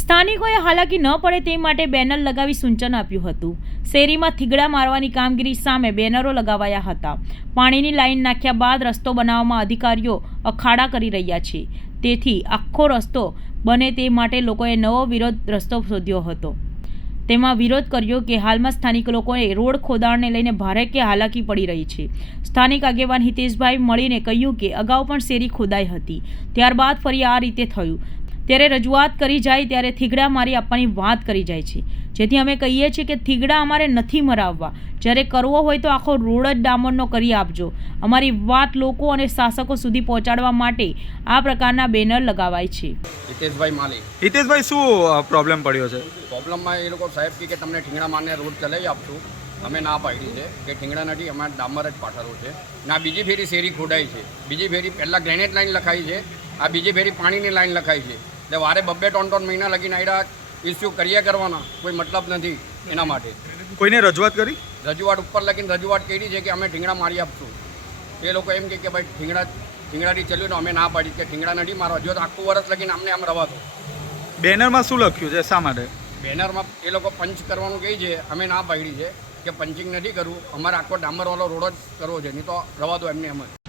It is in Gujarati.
સ્થાનિકોએ હાલાકી ન પડે તે માટે બેનર લગાવી સૂચન આપ્યું હતું। શેરીમાં થીગડા મારવાની કામગીરી સામે બેનરો લગાવાયા હતા। પાણીની લાઈન નાખ્યા બાદ રસ્તો બનાવવામાં અધિકારીઓ અખાડા કરી રહ્યા છે, તેથી આખો રસ્તો બને તે માટે લોકોએ નવો વિરોધ રસ્તો શોધ્યો હતો। તેમાં વિરોધ કર્યો કે હાલમાં સ્થાનિક લોકોએ રોડ ખોદાણને લઈને ભારે કે હાલાકી પડી રહી છે। સ્થાનિક આગેવાન હિતેશભાઈ મળીને કહ્યું કે અગાઉ પણ શેરી ખોદાઈ હતી, ત્યારબાદ ફરી આ રીતે થયું, ત્યારે રજૂઆત કરી જાય ત્યારે થીગડા મારી આપવાની વાત કરી જાય છે, જેથી અમે કહીએ છીએ કે થીગડા અમારે નથી મરાવવા, જ્યારે કરવો હોય તો આખો રોડ જ ડામરનો કરી આપજો। અમારી વાત લોકો અને શાસકો સુધી પહોંચાડવા માટે આ પ્રકારના બેનર લગાવાય છે। હિતેશભાઈ માલી। હિતેશભાઈ, શું પ્રોબ્લેમ પડ્યો છે? પ્રોબ્લેમમાં એ લોકો સાહેબ કે તમે ઠીંગડા મારને રોડ ચલાવી આપશું, અમે ના પાડી છે કે ઠીંગડા નથી, અમારે ડામર જ પાથરવો છે। ના બીજી ફેરી શેરી ખોડાઈ છે, બીજી ફેરી પહેલાં ગ્રેનેડ લાઈન લખાઈ છે, આ બીજી ફેરી પાણીની લાઈન લખાઈ છે, એટલે વારે 2-3 મહિના લગીને આયડા ઇસ્યુ કર્યા કરવાના કોઈ મતલબ નથી। એના માટે કોઈને રજૂઆત કરી? રજૂઆત ઉપર લગીને રજૂઆત કરી છે કે અમે ઠીંગડા મારી આપશું। એ લોકો એમ કે ભાઈ ઠીંગડાથી ચલ્યું ને અમે ના પાડી કે ઠીંગડા નથી મારવા, જો તો આખું વર્ષ લગીને અમને આમ રવા દો। બેનરમાં શું લખ્યું છે, શા માટે? બેનરમાં એ લોકો પંચ કરવાનું કહે છે, અમે ના પાડી છે કે પંચિંગ નથી કરવું, અમારે આખો ડામરવાળો રોડ જ કરવો છે, નહીં તો રવા દો એમને એમ જ।